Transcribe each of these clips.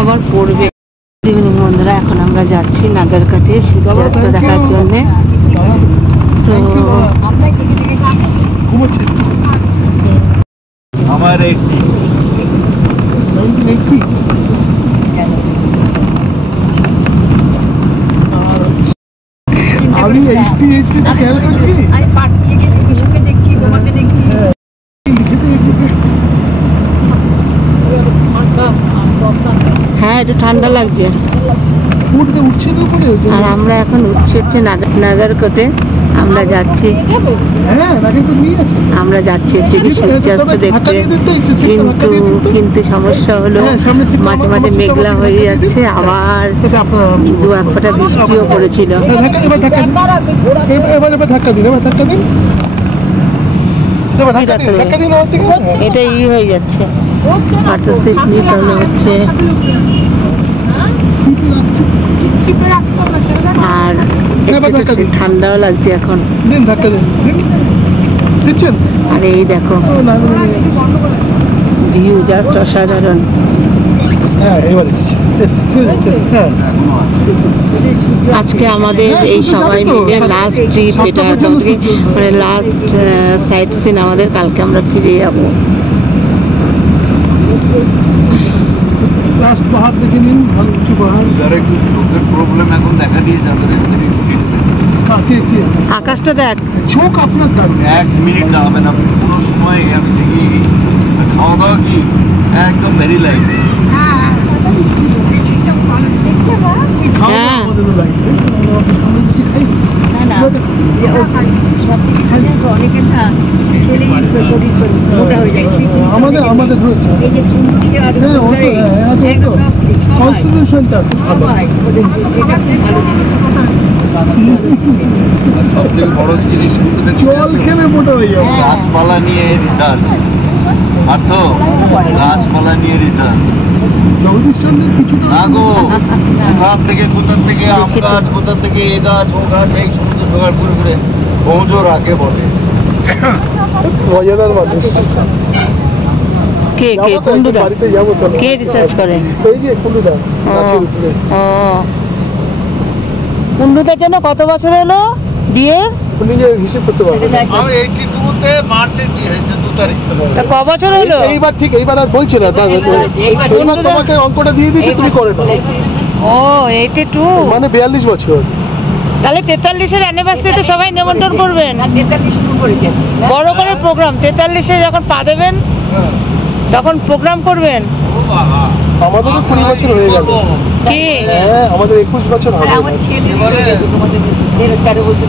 আবার পড়বে। ইভিনিং বন্ধুরা, এখন আমরা যাচ্ছি নাগারকাতে সূর্যাস্ত দেখার জন্য। তো আমার আমি 88 খেয়াল করছি, আমি পাট দিয়ে গেছি, বিশুকে দেখছি, তোমাকে দেখছি। হ্যাঁ, একটু ঠান্ডা লাগছে। আর আমরা এখন উঠছি হচ্ছে নাগারকোটে। আমরা যাচ্ছি হচ্ছে কি সূর্যাস্ত দেখতে, কিন্তু সমস্যা হলো মাঝে মাঝে মেঘলা হয়ে যাচ্ছে, আবার দু এক ফোঁটা বৃষ্টিও পড়েছিল। এটা ই হয়ে যাচ্ছে, হচ্ছে। আর ঠান্ডাও লাগছে এখন। আর এই দেখো ভিউ জাস্ট অসাধারণ। আজকে আমাদের এই সবাই মিলে লাস্ট ট্রিপ, এটা মানে লাস্ট সাইট সিন আমাদের। কালকে আমরা ফিরে যাবো। পাহাড় দেখে নিন, ভালো উঁচু পাহাড়। যারা একটু চোখের প্রবলেম এখন দেখা দিয়েছে, আকাশটা দেখ, চোখ আপনার দারুণ। 1 মিনিট দাঁড়াবে না পুরো সময়। আমি দেখি খাওয়া দাওয়া কি একদম ভেরি লাইট। আমাদের সবথেকে বড় জিনিস জল খেলে মোটা হয়ে যাবে। গাছপালা নিয়ে রিসার্চ, আর তো গাছপালা নিয়ে রিসার্চ। জগদীশচন্দ্রের কিছু না গো, কোথা থেকে আম গাছ, কোথা থেকে এ গাছ ও গাছ, এই সমুদ্র জোগাড় করে করে পৌঁছো রাখে বটে। মজাদার মানুষ। কে কুন্ডুদা কে রিসার্চ করে? এই যে কুন্ডুদা গাছের উপরে। কুন্ডুদার জন্য কত বছর হলো বিয়ে? নিজে হিসেব করতে পারবে। 82 তে মার্চের বিয়ে হয়েছে, 2 তারিখ। তা ক বছর হলো? এইবার ঠিক, এইবার আর বলছে না। এইবার তোমাকে অঙ্কটা দিয়ে দিচ্ছি, তুমি করে নাও। ও 82 মানে 42 বছর। তাহলে 43-এর অ্যানিভার্সারিতে সবাই নিমন্ত্রণ করবেন। 43 শুরু করেছেন বড় করে প্রোগ্রাম। 43-এ যখন পা দেবেন তখন প্রোগ্রাম করবেন। আমাদের 20 বছর হয়ে গেল। কি? হ্যাঁ, আমাদের 21 বছর হবে। আমার ছেলে বলে 13 বছর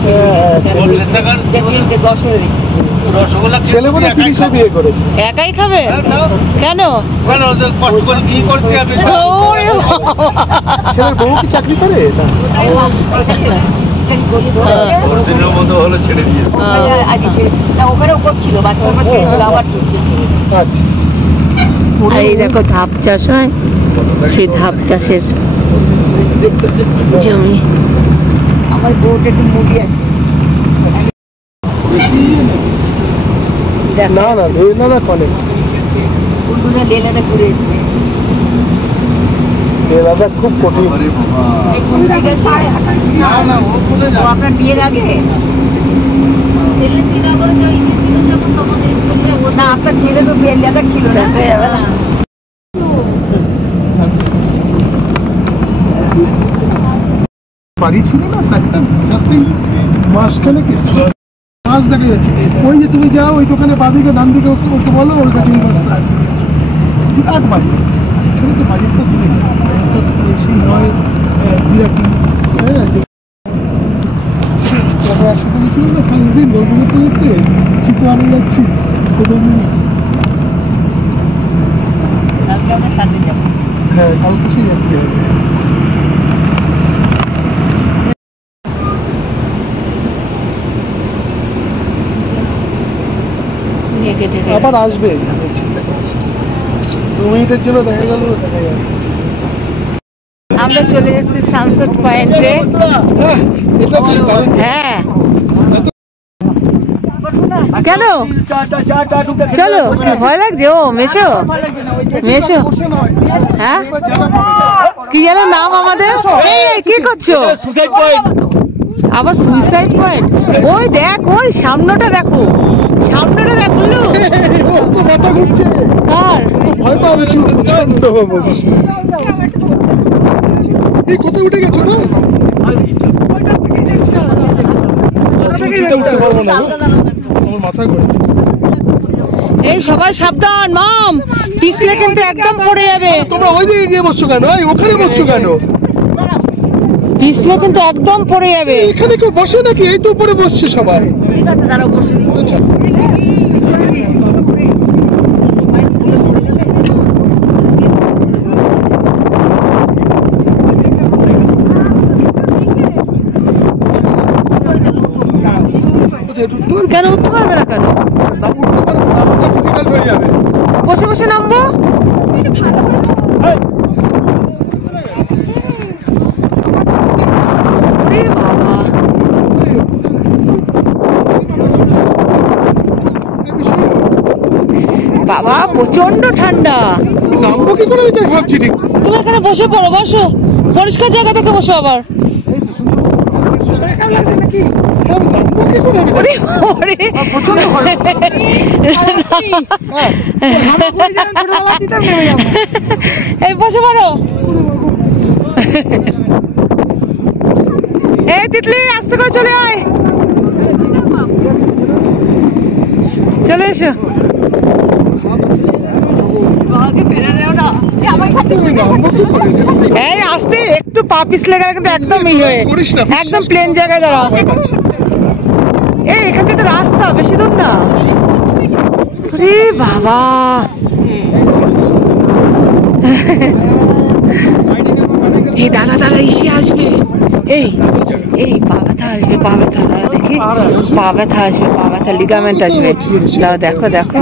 ছেলে বলে 30-এ বিয়ে করেছে। একাই খাবে? কেন? কষ্ট করে বিয়ে করতে হবে। ছেলের বউ কি চাকরি করে? ছেড়ে দিয়েছে। ওখানেও করছিল, বাচ্চা ছেড়েছিল, আবার আচ্ছা। এই দেখো ধাপ চাষ হয়, সেই ধাপ চাষের জমি। আমার বউটা একটু মুড়ি আছে। না না না কনে লেলাটা ঘুরে এসছে। লেলাটা খুব কঠিন। আপনার বিয়ের আগে না, আপনার ছেলে তো বিয়ের লেলাটা ছিল না। বাড়ি ছিল না, মাসখানে মাছ দেখা যাচ্ছে। ওই যে তুমি যাও ওই দোকানে বাঁদিকে ডান দিকে ওকে বলো, ওর কাছে ওই মাছটা আছে। বিরাট বাজার, এখানে তো বাজারটা দূরে, বাজারটা বেশি নয়, বিরাটি। আমরা একসাথে গেছিলাম না 5 দিন গল্প করতে করতে, চিত্র আনে যাচ্ছি। হ্যাঁ, কালকে সেই যাত্রী হবে। আবার আসবে 2 মিনিটের জন্য, দেখা গেল দেখা যাবে। আমরা চলে এসেছি সানসেট পয়েন্টে। হ্যাঁ, কেন চলো, ভয় লাগছে? ও মেশো মেশো, হ্যাঁ কি যেন নাম আমাদের? এই কি করছো? Suicide point. আবার সুইসাইড পয়েন্ট? ওই দেখ, ওই সামনেটা দেখো, সামনেটা দেখো। মাথা ঘুরছে। কার? ভয় পাওয়া এই কোথায় উঠে গেছো তো? উঠতে পারবো না, আমার মাথা ঘুরে। এই সবাই সাবধান, মাম পিছলে কিন্তু একদম পড়ে যাবে। তোমরা ওই দিকে গিয়ে বসছো কেন? ওখানে বসছো কেন? পিছলে কিন্তু একদম পড়ে যাবে। এখানে কেউ বসে নাকি? এই তো উপরে বসছে সবাই। ঠিক আছে, তারা বসে নি। কেন উঠতে পারবে না? কেন বসে বসে নামবো? বাবা প্রচন্ড ঠান্ডা। নামবো কি করে ভাবছি। ঠিক তুমি এখানে বসে পড়ো, বসো, পরিষ্কার জায়গা থেকে বসো। আবার এই বসে পড়ো। এই তিতলি আস্তে করে চলে আয়, চলে এসো। এই আস্তে, একটু পা পিছলে গেলে কিন্তু একদম একদম প্লেন জায়গায় দাঁড়া। এই এখান থেকে তো রাস্তা বেশি দূর না। রে বাবা, এই দাঁড়া দাঁড়া, এসে আসবে। এই এই পা ব্যথা আসবে, পা ব্যথা, দেখি পা ব্যথা আসবে, পা ব্যথা লিগামেন্ট আসবে। দাও, দেখো দেখো।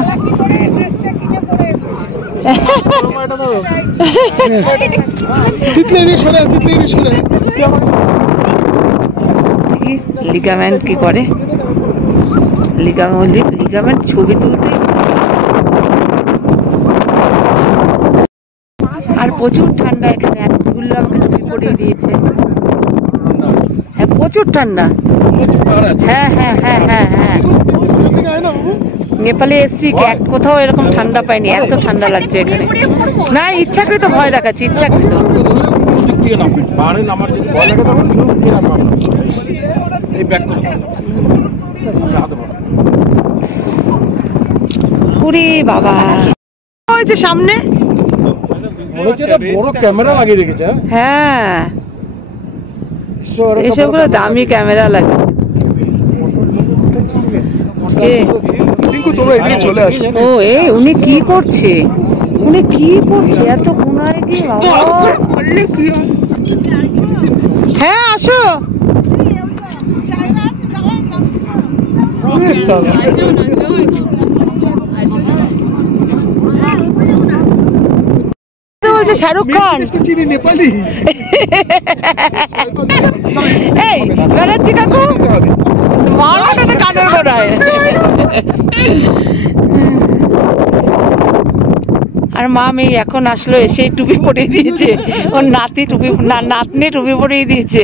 লিগামেন্ট কি করে? লিগামেন্ট ছবি তুলতে। আর প্রচুর ঠান্ডা এখানে, এতগুলো আমাকে টুপি পরিয়ে দিয়েছে। হ্যাঁ প্রচুর ঠান্ডা। হ্যাঁ হ্যাঁ হ্যাঁ হ্যাঁ হ্যাঁ, নেপালে এসছি, কোথাও এরকম ঠান্ডা পাইনি, এত ঠান্ডা লাগছে এখানে। না ইচ্ছাকৃত ভয় দেখাচ্ছি, ইচ্ছাকৃত। পুরি বাবা, ওই যে সামনে বড় ক্যামেরা লাগিয়ে রেখেছে। হ্যাঁ এসবগুলো দামি ক্যামেরা লাগে। ও এই উনি কি করছে? উনি কি করছে এত কোনায় গিয়ে? হ্যাঁ আসো। শাহরুখ খান নেপালি। এই বেড়াচ্ছি কাকু, মারাটা কানের গোড়ায়। আর মামি এখন আসলো, এসে টুপি পরিয়ে দিয়েছে। ওর নাতি টুপি, নাতনি টুপি পরিয়ে দিয়েছে।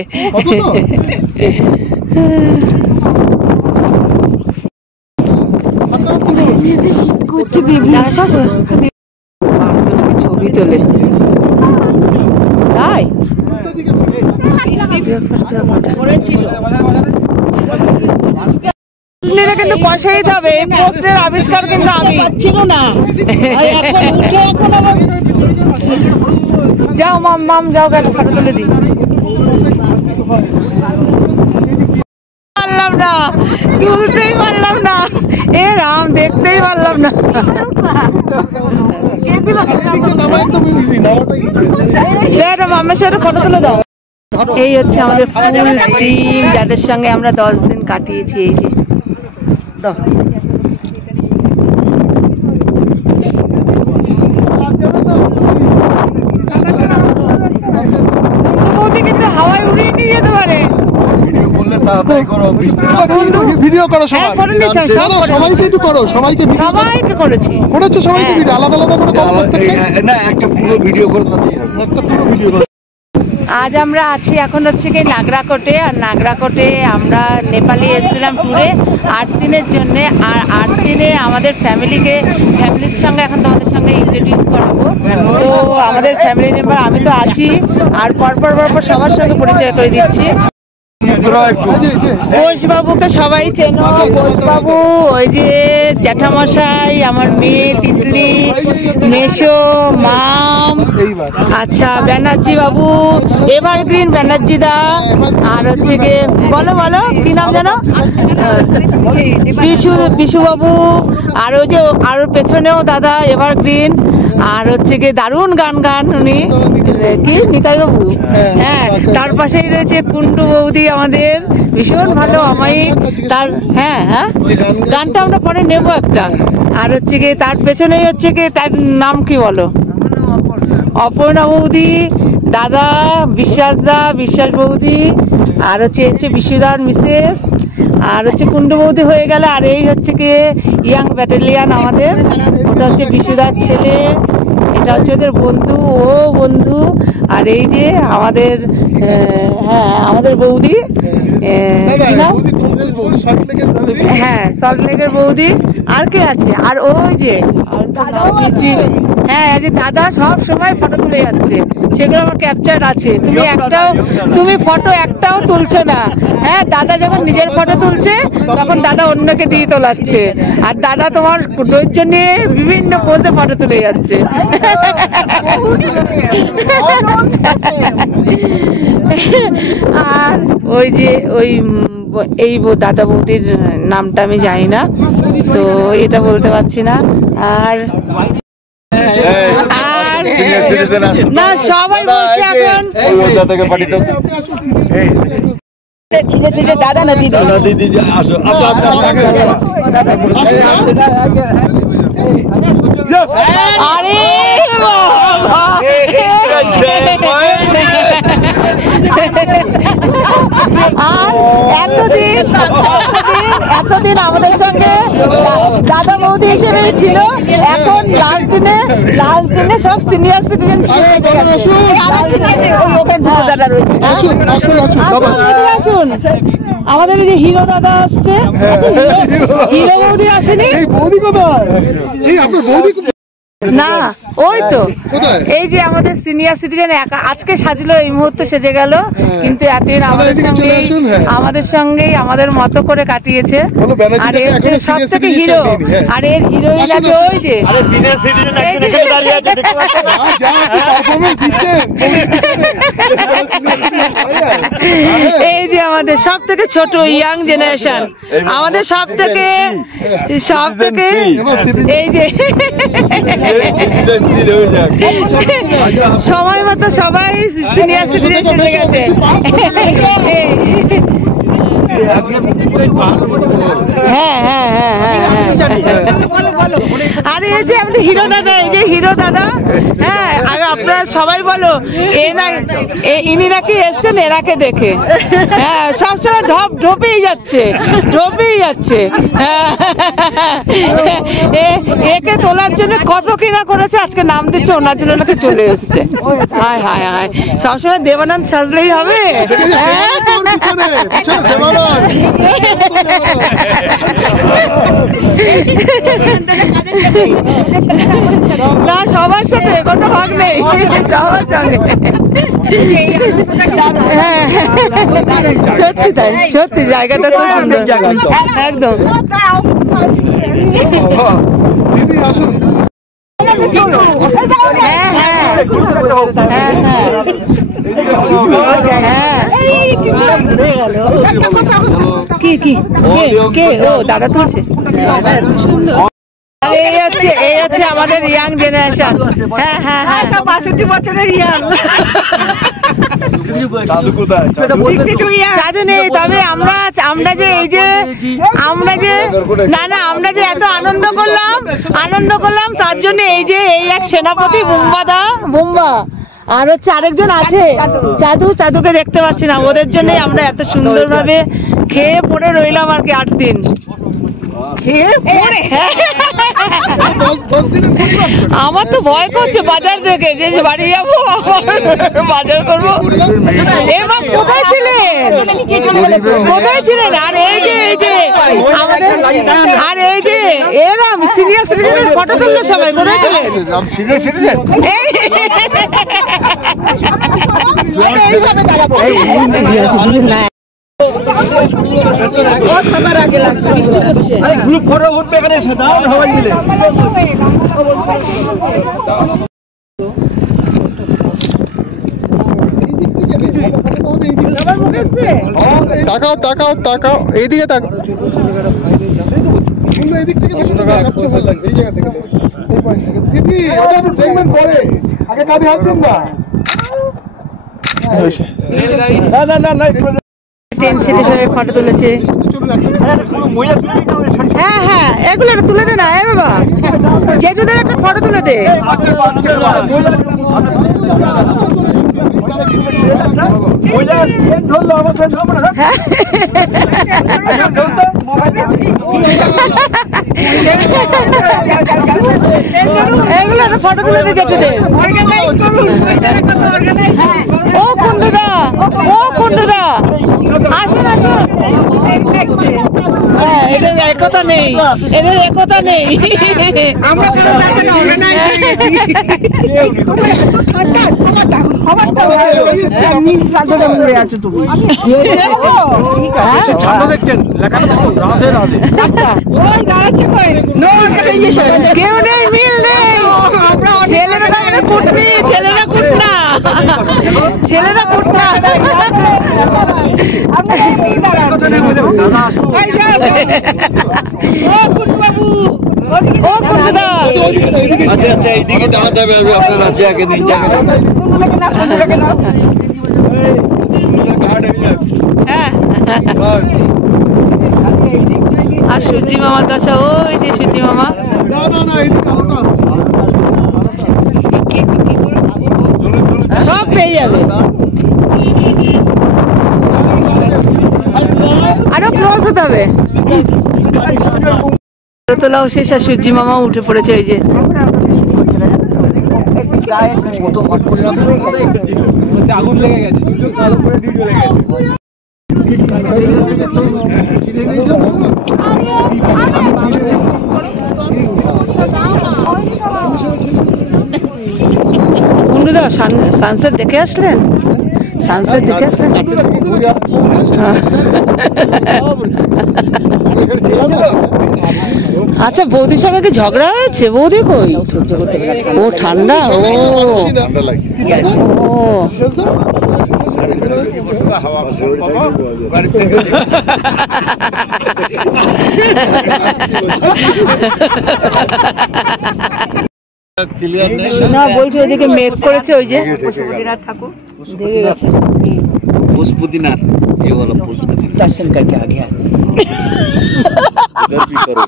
ছবি তোলে তাই কিন্তু পয়সা দিতে হবে। এই প্রশ্নের আবিষ্কার কিন্তু আমি ছিল না। যাও মাম মাম যাও, একটা ফটো তুলে দিই। পারলাম না, তুলতেই পারলাম না। এ রাম, দেখতেই পারলাম না। মামের সাথে ফটো তুলে দাও। এই হচ্ছে আমাদের ফুল টিম, যাদের সঙ্গে আমরা 10 দিন কাটিয়েছি। এই যে দাও। কিন্তু হাওয়ায় উড়িয়ে নিয়ে যেতে পারে। ভিডিও করো সবাইকে একটু করো, সবাইকে করেছি, করেছো সবাইকে আলাদা আলাদা করে না, একটা পুরো ভিডিও করো, একটা পুরো ভিডিও করো। আজ আমরা আছি এখন হচ্ছে কি নাগরাকোটে। আর নাগরাকোটে আমরা নেপালে এসেছিলাম ট্যুরে 8 দিনের জন্যে। আর 8 দিনে আমাদের ফ্যামিলির সঙ্গে এখন তোমাদের সঙ্গে ইন্ট্রোডিউস করাবো। তো আমাদের ফ্যামিলি মেম্বার আমি তো আছি, আর পরপর সবার সঙ্গে পরিচয় করে দিচ্ছি। ঘোষবাবুকে সবাই চেনো। ঘোষবাবু ওই যে জ্যাঠামশাই, আমার মেয়ে তিতলি, মেশো, মাম, আচ্ছা ব্যানার্জি বাবু, এভারগ্রিন ব্যানার্জি দা, আর হচ্ছে গিয়ে বলো কি নাম জানো, বিশু বাবু, আর ওই যে আর পেছনেও দাদা এভারগ্রিন, আর হচ্ছে গিয়ে দারুণ গান উনি কি নিতাই বাবু। হ্যাঁ, তার পাশেই রয়েছে কুন্টু বৌদি, আমাদের ভীষণ ভালো অমায়িক। তার হ্যাঁ গানটা আমরা পরে নেবো একটা। আর হচ্ছে গিয়ে তার পেছনেই হচ্ছে গিয়ে তার নাম কি বলো, অপর্ণা বৌদি, দাদা বিশ্বাস বৌদি, আর হচ্ছে বিশুদার মিসেস, আর হচ্ছে কুন্ডু বৌদি হয়ে গেল। আর এই হচ্ছে গিয়ে ইয়াং ব্যাটালিয়ান আমাদের, ওটা হচ্ছে বিশুদার ছেলে, এটা হচ্ছে ওদের বন্ধু। আর এই যে আমাদের আমাদের বৌদি, হ্যাঁ সল্টলেকের বৌদি। আর কে আছে? আর ওই যে হ্যাঁ যে দাদা সব সময় ফটো তুলে যাচ্ছে, সেগুলো আমার ক্যাপচার আছে। তুমি ফটো একটাও তুলছো না। হ্যাঁ, দাদা যখন নিজের ফটো তুলছে তখন দাদা অন্যকে দিয়ে তোলাচ্ছে, আর দাদা তোমার ধৈর্য নিয়ে বিভিন্ন পোজে ফটো তুলে যাচ্ছে। আর ওই যে এই দাদা বৌদির নামটা আমি জানি না, তো এটা বলতে পারছি না। আর না সবাই বলছে এখন দাদা না দিদি, আরে আর এতদিন আমাদের সঙ্গে দাদা বৌদি হিসেবে ছিল, এখন লাস্ট দিনে সব সিনিয়র সিটিজেন আসুন। আমাদের এই যে হিরো দাদা আসছে, হিরো বৌদি আসেনি না, ওই তো এই যে আমাদের সিনিয়র সিটিজেন আজকে সাজলো, এই মুহূর্তে সেজে গেল, কিন্তু এতদিন আমাদের সঙ্গেই আমাদের মতো করে কাটিয়েছে। আর এর সব থেকে হিরো, আর এর হিরোইন আছে ওই যে এই যে আমাদের সব থেকে ছোট ইয়াং জেনারেশন, আমাদের সব থেকে এই যে সময় মতো সবাই সিনিয়র সিটিজেন সেজে গেছে। আরে এই যে আমাদের হিরো দাদা, হ্যাঁ আপনারা সবাই বলো ইনি নাকি এসছেন এরাকে দেখে। হ্যাঁ, সবসময় ঢোপেই যাচ্ছে। একে তোলার জন্য কত কিনা করেছে, আজকে নাম দিচ্ছে ওনার জন্য নাকি চলে এসছে। হায় সবসময় দেবানন্দ সাজলেই হবে। না সবার সাথে কোনো ভাগ নেই, সবার সঙ্গে। সত্যি তাই, সত্যি জায়গাটা খুব সুন্দর জায়গা একদম। কে ও দাদা তুলছে। এই হচ্ছে আমাদের ইয়াং জেনারেশন। হ্যাঁ 65 বছরের ইয়াং। দাদু নেই, তবে আমরা যে এত আনন্দ করলাম তার জন্য এই এক সেনাপতি বুম্বা, আর হচ্ছে আরেকজন আছে চাদুকে দেখতে পাচ্ছি না, ওদের জন্যই আমরা এত সুন্দরভাবে খেয়ে পড়ে রইলাম আর কি 8 দিন। আমার তো ভয় করছে বাজার থেকে, যে বাড়ি যাবো বাজার করবো। এবার কোথায় ছিলেন, কোথায় ছিলেন? আর এই যে আমাদের, আর এই যে এরম সিরিয়াস সিরিয়াস ফটো তুললো সবাই, কোথায় ছিলেন? গ্রুপ ফটো উঠবে এখানে সবাই মিলে। তাকাও তাকাও তাকাও, এইদিকে তাকাও। এদিক থেকে সবচেয়ে ভালো লাগবে এই জায়গা থেকে। দিদি দেখবেন পরে, আগে কাঁধে হাত দিন না। টেনশনে সবাই ফটো তুলেছে। হ্যাঁ হ্যাঁ, এগুলো তুলে দে না, বাবা জেঠুদের একটা ফটো তুলে দে। এগুলো ফটো তুলে দে জেঠুদের। ও কুন্ডুদা, ও কুন্ডুদা, আসুন আসুন। এদের একতা নেই, এদের একতা নেই। আমরা কেউ নেই, মিল নেই। ছেলেরা কুটনি, ছেলেরা কুটনা, ছেলেরা কুটনা। আচ্ছা আচ্ছা, এইদিকে দাঁড়াতে হবে আপনারা, জায়গা দিন জায়গা। আর সূর্যি মামার দশা, ওই যে সূর্যি মামা। সব পেয়ে যাবে, আরো ক্লোজ হতে হবে। তোলাও শেষ, আর সূর্যি মামা উঠে পড়েছে। ওই যে আগুন লেগে গেছে। কুন্ডুদা সানসেট দেখে আসলেন? সানসেট দেখে আসলেন? আচ্ছা, বৌদির সঙ্গে কি ঝগড়া হয়েছে? বৌদি কই? ও ঠান্ডা, ও না, বলছি ওইদিকে মেঘ করেছে, ওই যে ঠাকুর দেখে গেছে। पशुपतिनाथ, ये वाला पशुपतिनाथ दर्शन करके आ गया। इधर भी करो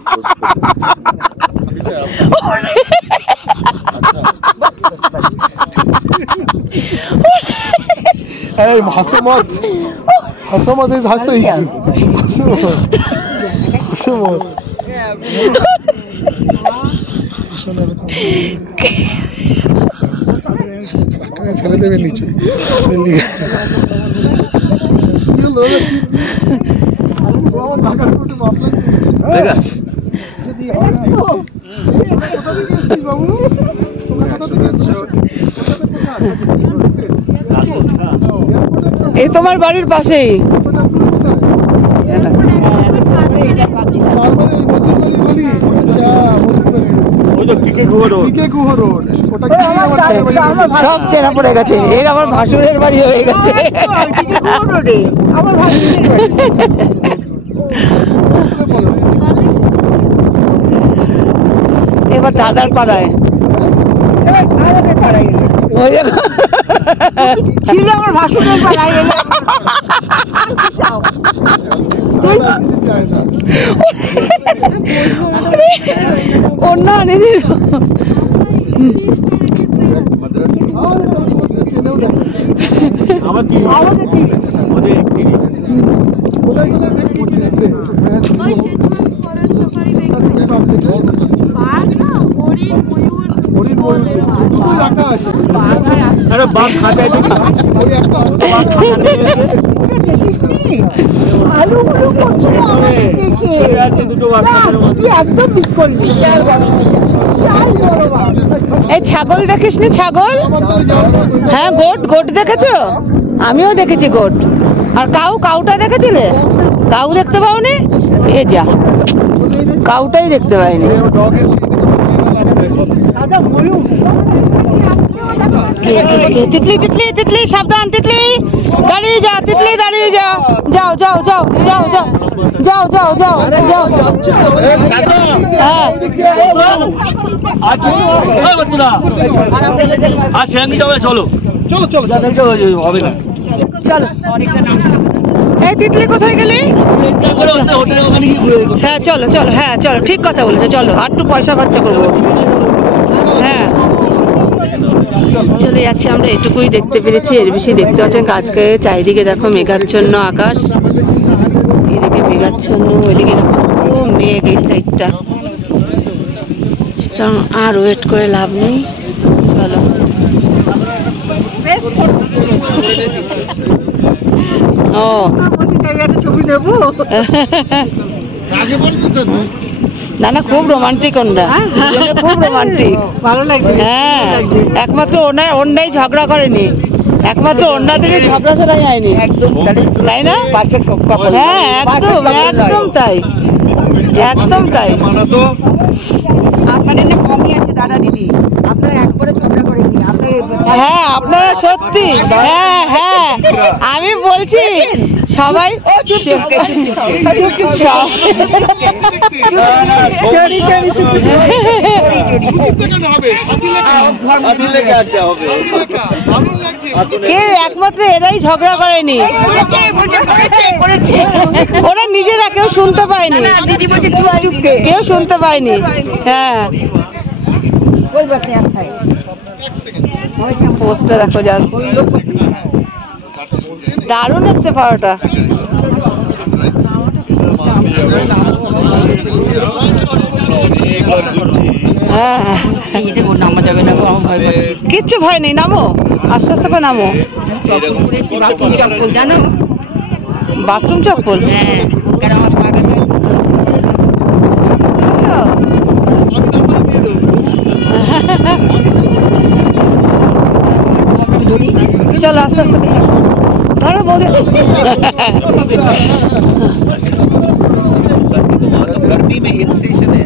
हंसो मत, हंसो मत, हंसो ही हंसो मत, हंसो मत। ফেলে দেবে নিচে। এই তোমার বাড়ির পাশেই। সব চেনা পড়ে গেছে, এর আমার ভাসুরের বাড়ি হয়ে গেছে। এবার দাদার পাড়ায় ছিল, আমার ভাসুরের পাড়ায় এলে অন্য আনে বাঘ খাটায় দেখি ওই একটা অংশ বাঘ খাটায় এই ছাগল দেখিসনি ছাগল? হ্যাঁ গোট, গোট দেখেছো? আমিও দেখেছি গোট। আর কাউটা দেখেছিলে? কাউ দেখতে পাওনি? এ যা, কাউটাই দেখতে পাইনি। তিতলি তিতলি তিতলি সাবধান, তিতলি দাঁড়িয়ে যা, তিতলি দাঁড়িয়ে যা। যাও যাও যাও যাও যাও যাও যাও যাও যাও। হ্যাঁ চলো হবে না, চলো। এই তিতলি কোথায় গেলি? হ্যাঁ চলো চলো, হ্যাঁ চলো, ঠিক কথা বলেছো, চলো আর একটু পয়সা খরচা করবো। হ্যাঁ চলে যাচ্ছি আমরা, এটুকুই দেখতে পেরেছি, এর বেশি দেখতে পাচ্ছেন। আজকে চারিদিকে দেখো মেঘাচ্ছন্ন আকাশ, এদিকে মেঘাচ্ছন্ন, ওইদিকে দেখো পুরো মেঘ এই সাইডটা। আর ওয়েট করে লাভ নেই, চলো। ও ছবি নেবো না না, খুব রোমান্টিক ওনরা, খুব রোমান্টিক, ভালো লাগে। হ্যাঁ একমাত্র ওনাই ঝগড়া করেনি, একমাত্র ওনাদের ঝগড়া ছাড়া যায়নি, একদম তাই না? হ্যাঁ একদম একদম তাই, একদম তাই। আপনাদের কমই আছে দাদা দিদি, আপনারা একবারে ঝগড়া করেনি। হ্যাঁ আপনারা সত্যি, হ্যাঁ হ্যাঁ আমি বলছি সবাই কেউ একমাত্র এরাই ঝগড়া করেনি, ওরা নিজেরা কেউ শুনতে পায়নি, কেউ শুনতে পায়নি। হ্যাঁ পোস্টটা দেখো, যার দারুণ এসছে পরোটা। হ্যাঁ কিচ্ছু ভয় নেই, নামো আস্তে আস্তে করে নামো। জানো বাথরুম চপ্পল? চলো আস্তে আস্তে ধরো गर्मी में हिल स्टेशन है।